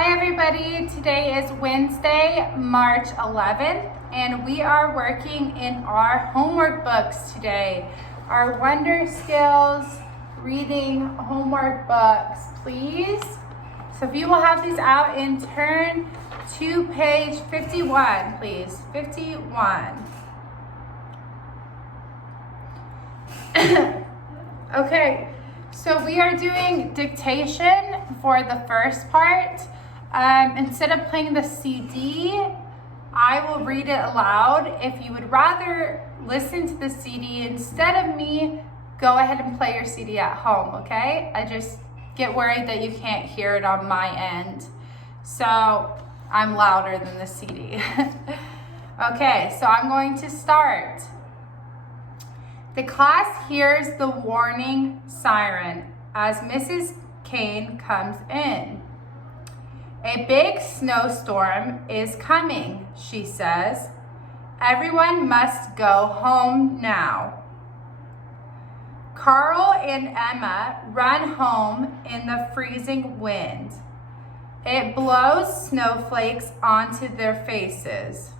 Hi everybody, today is Wednesday, March 11th, and we are working in our homework books today. Our Wonder Skills reading homework books, please. So if you will have these out and turn to page 51, please, 51. Okay, so we are doing dictation for the first part. Instead of playing the CD, I will read it aloud. If you would rather listen to the CD instead of me, go ahead and play your CD at home, okay? I just get worried that you can't hear it on my end. So I'm louder than the CD. Okay, so I'm going to start. The class hears the warning siren as Mrs. Kane comes in. A big snowstorm is coming, she says. Everyone must go home now. Carl and Emma run home in the freezing wind. It blows snowflakes onto their faces.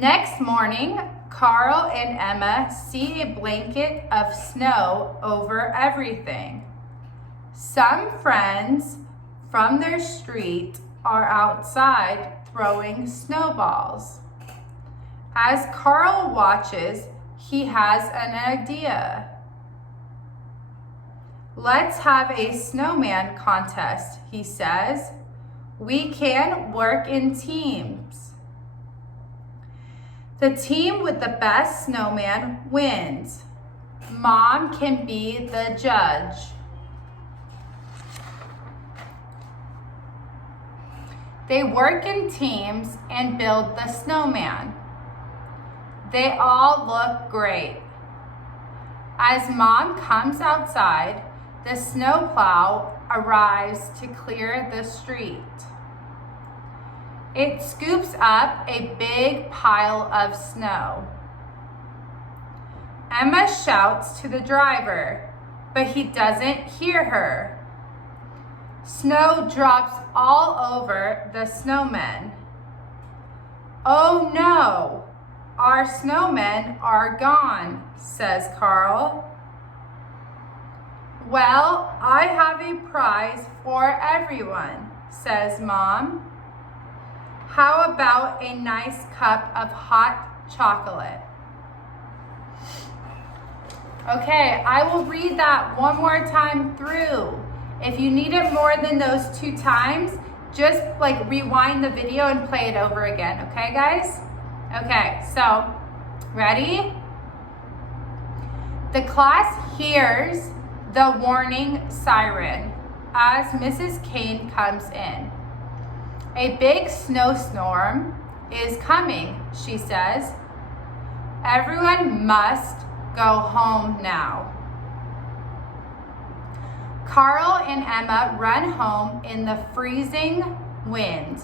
Next morning, Carl and Emma see a blanket of snow over everything. Some friends from their street are outside throwing snowballs. As Carl watches, he has an idea. Let's have a snowman contest, he says. We can work in teams. The team with the best snowman wins. Mom can be the judge. They work in teams and build the snowman. They all look great. As Mom comes outside, the snowplow arrives to clear the street. It scoops up a big pile of snow. Emma shouts to the driver, but he doesn't hear her. Snow drops all over the snowmen. Oh no, our snowmen are gone, says Carl. Well, I have a prize for everyone, says Mom. How about a nice cup of hot chocolate? Okay, I will read that one more time through. If you need it more than those 2 times, just rewind the video and play it over again, okay guys? Okay, so, ready? The class hears the warning siren as Mrs. Kane comes in. A big snowstorm is coming, she says. Everyone must go home now. Carl and Emma run home in the freezing wind.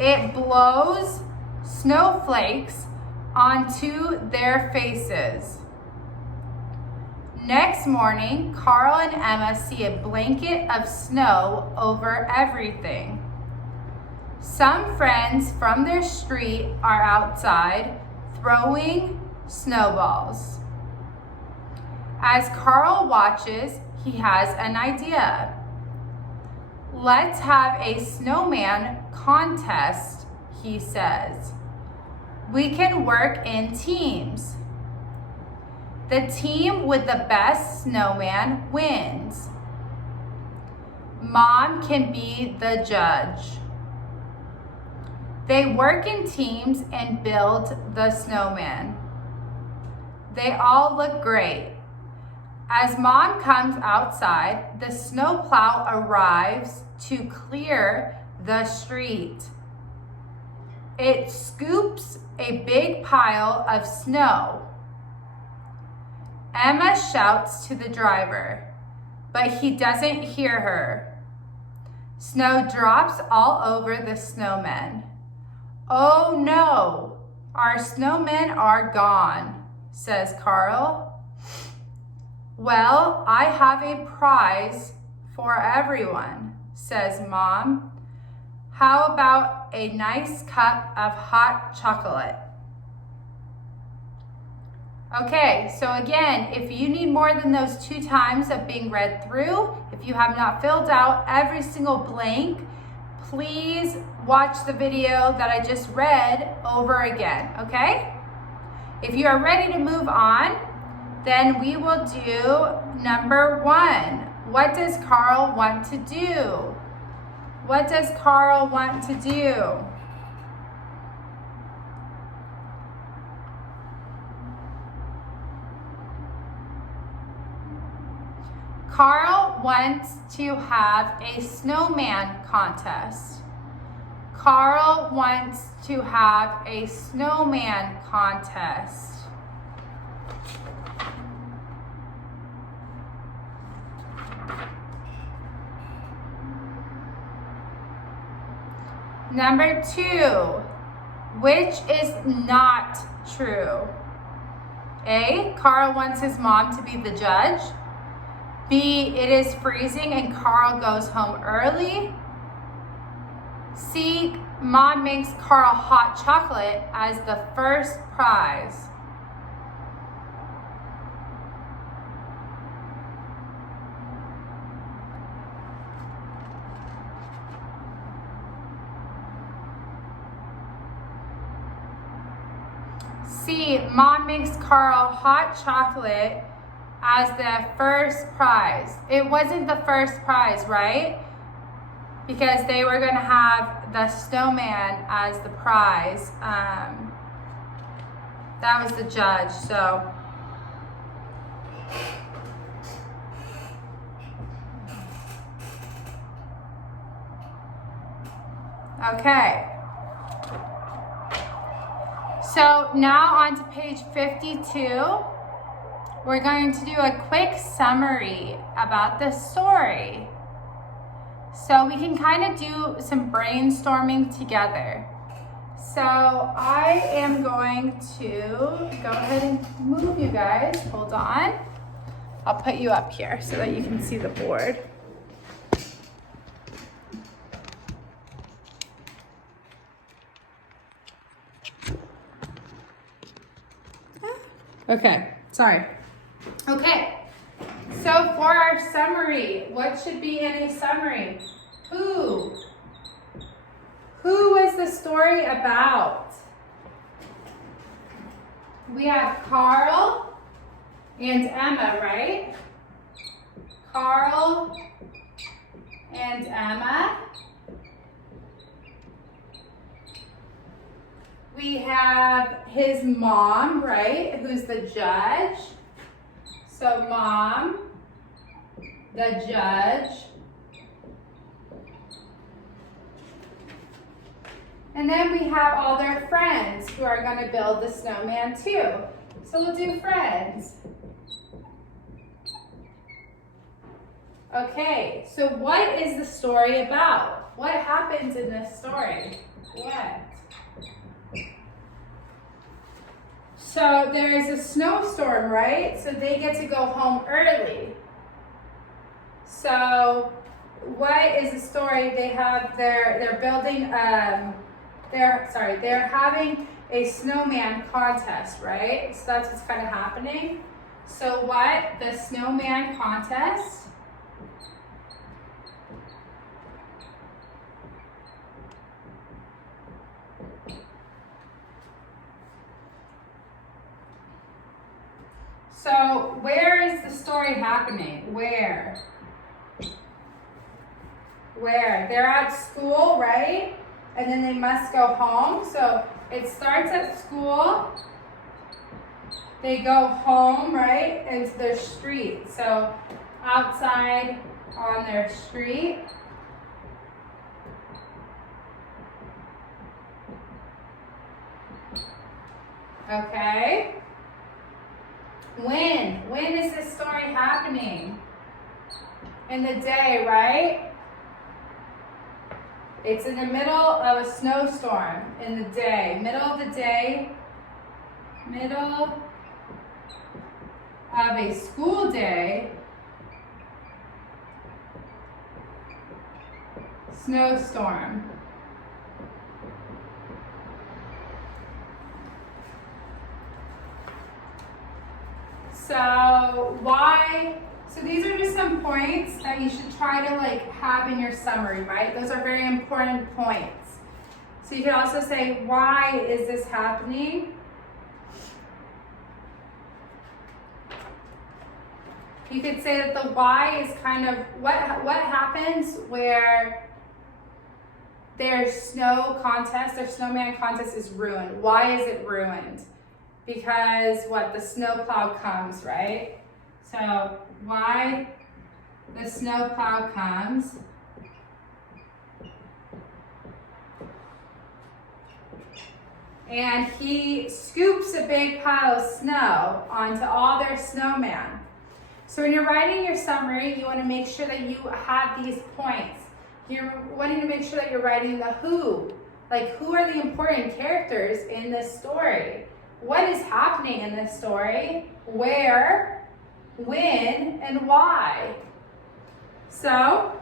It blows snowflakes onto their faces. Next morning, Carl and Emma see a blanket of snow over everything. Some friends from their street are outside throwing snowballs. As Carl watches, he has an idea. Let's have a snowman contest, he says. We can work in teams. The team with the best snowman wins. Mom can be the judge. They work in teams and build the snowman. They all look great. As Mom comes outside, the snowplow arrives to clear the street. It scoops a big pile of snow. Emma shouts to the driver, but he doesn't hear her. Snow drops all over the snowmen. Oh no, our snowmen are gone, says Carl. Well, I have a prize for everyone, says Mom. How about a nice cup of hot chocolate? Okay, so again, if you need more than those 2 times of being read through, if you have not filled out every single blank, please watch the video that I just read over again, okay? If you are ready to move on, then we will do number 1. What does Carl want to do? What does Carl want to do? Carl wants to have a snowman contest. Carl wants to have a snowman contest. Number 2, which is not true? A, Carl wants his mom to be the judge. B, it is freezing and Carl goes home early. C, Mom makes Carl hot chocolate as the first prize. C, Mom makes Carl hot chocolate as the first prize. It wasn't the first prize, right? Because they were going to have the snowman as the prize. That was the judge, so. Okay. So now on to page 52. We're going to do a quick summary about the story. So we can kind of do some brainstorming together. So I am going to go ahead and move you guys. Hold on. I'll put you up here so that you can see the board. Okay, sorry. Okay, so for our summary, what should be in a summary? Who? Who was the story about? We have Carl and Emma, right? Carl and Emma. We have his mom, right? Who's the judge. So Mom, the judge. And then we have all their friends who are going to build the snowman too. So we'll do friends. Okay, so what is the story about? What happens in this story? What? So there is a snowstorm, right? So they get to go home early. So what is the story? They have they're building they're having a snowman contest, right? So that's what's kind of happening. So what? The snowman contest. So where is the story happening? Where? They're at school, right? And then they must go home. So it starts at school. They go home, right? Into their street. So outside on their street. Okay. When is this story happening? In the day, right? It's in the middle of a snowstorm in the day. Middle of the day. Middle of a school day, snowstorm. So why? So these are just some points that you should try to like have in your summary, right? Those are very important points. So you can also say, why is this happening? You could say that the why is kind of what happens where their snow contest, their snowman contest is ruined. Why is it ruined? Because what? The snowplow comes, right? So why the snowplow comes and he scoops a big pile of snow onto all their snowman. So when you're writing your summary, you want to make sure that you have these points. You're wanting to make sure that you're writing the who. Like, who are the important characters in this story? What is happening in this story? Where, when, and why? So,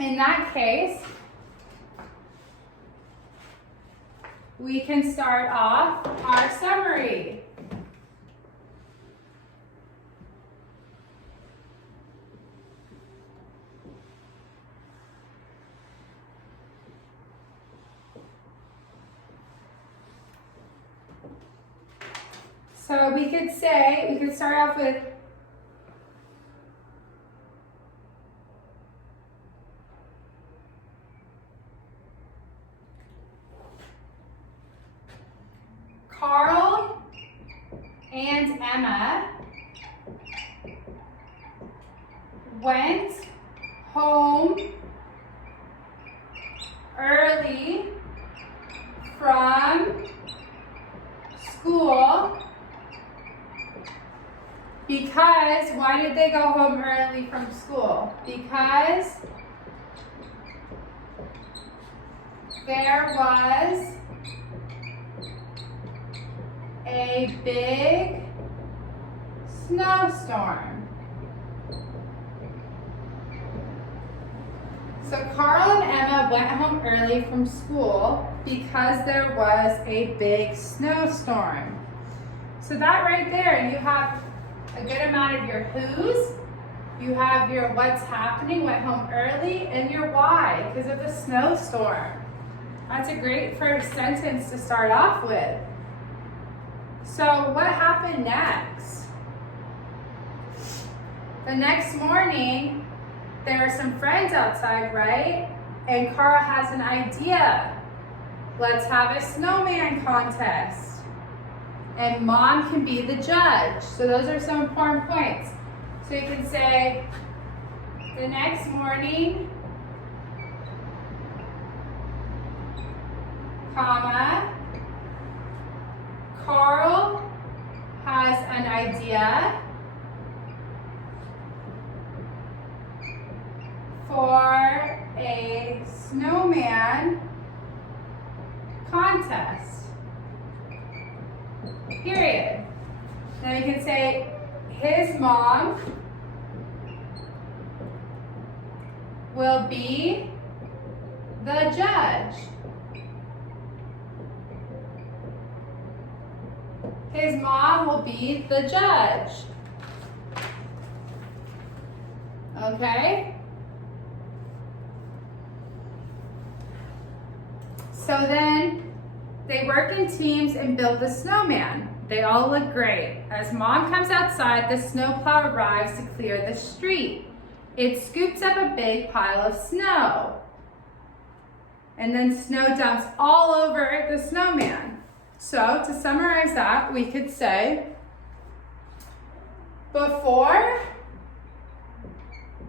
in that case, we can start off our summary. So we could start off with Carl and Emma went home early from school because, why did they go home early from school? Because there was a big snowstorm. So Carl and Emma went home early from school because there was a big snowstorm. So that right there, you have a good amount of your who's, you have your what's happening, went home early, and your why, because of the snowstorm. That's a great first sentence to start off with. So what happened next? The next morning, there are some friends outside, right? And Carl has an idea. Let's have a snowman contest. And Mom can be the judge. So those are some important points. So you can say, the next morning, comma, Carl has an idea for a snowman contest. Period. Now you can say his mom will be the judge. His mom will be the judge. Okay? So then they work in teams and build the snowman. They all look great. As Mom comes outside, the snowplow arrives to clear the street. It scoops up a big pile of snow. And then snow dumps all over the snowman. So to summarize that, we could say, before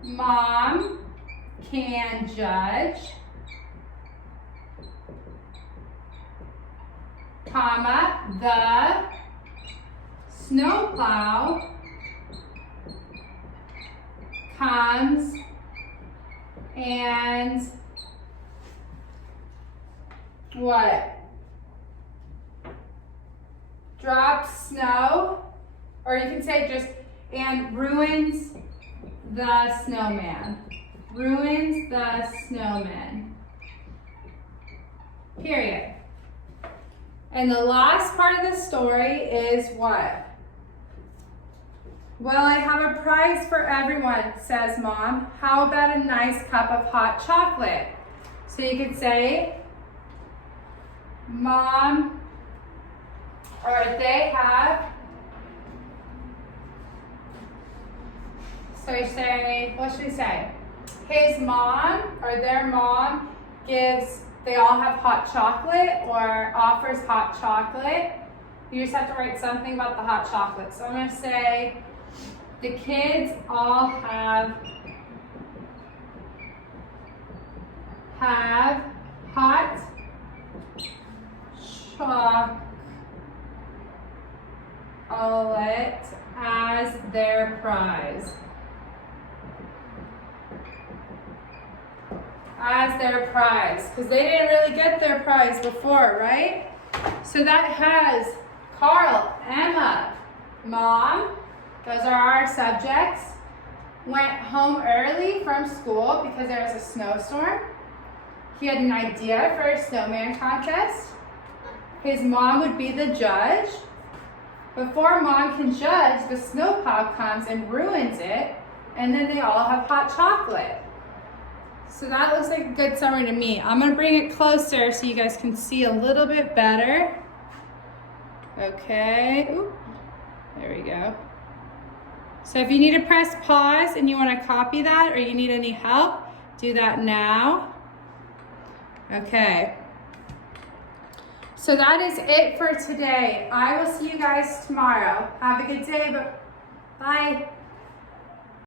Mom can judge, comma, the snowplow comes and what? Drops snow or you can say just, and ruins the snowman. Ruins the snowman. Period. And the last part of the story is what? Well, I have a prize for everyone, says Mom. How about a nice cup of hot chocolate? So you could say, Mom, or they have, so you say, what should we say? His mom or their mom gives, they all have hot chocolate or offers hot chocolate. You just have to write something about the hot chocolate. So I'm going to say, the kids all have hot chocolate as their prize. As their prize, because they didn't really get their prize before, right? So that has Carl, Emma, Mom, those are our subjects, went home early from school because there was a snowstorm. He had an idea for a snowman contest. His mom would be the judge. Before Mom can judge, the snowplow comes and ruins it, and then they all have hot chocolate. So that looks like a good summary to me. I'm going to bring it closer so you guys can see a little bit better. Okay. Ooh. There we go. So if you need to press pause and you want to copy that or you need any help, do that now. Okay. So that is it for today. I will see you guys tomorrow. Have a good day. Bye.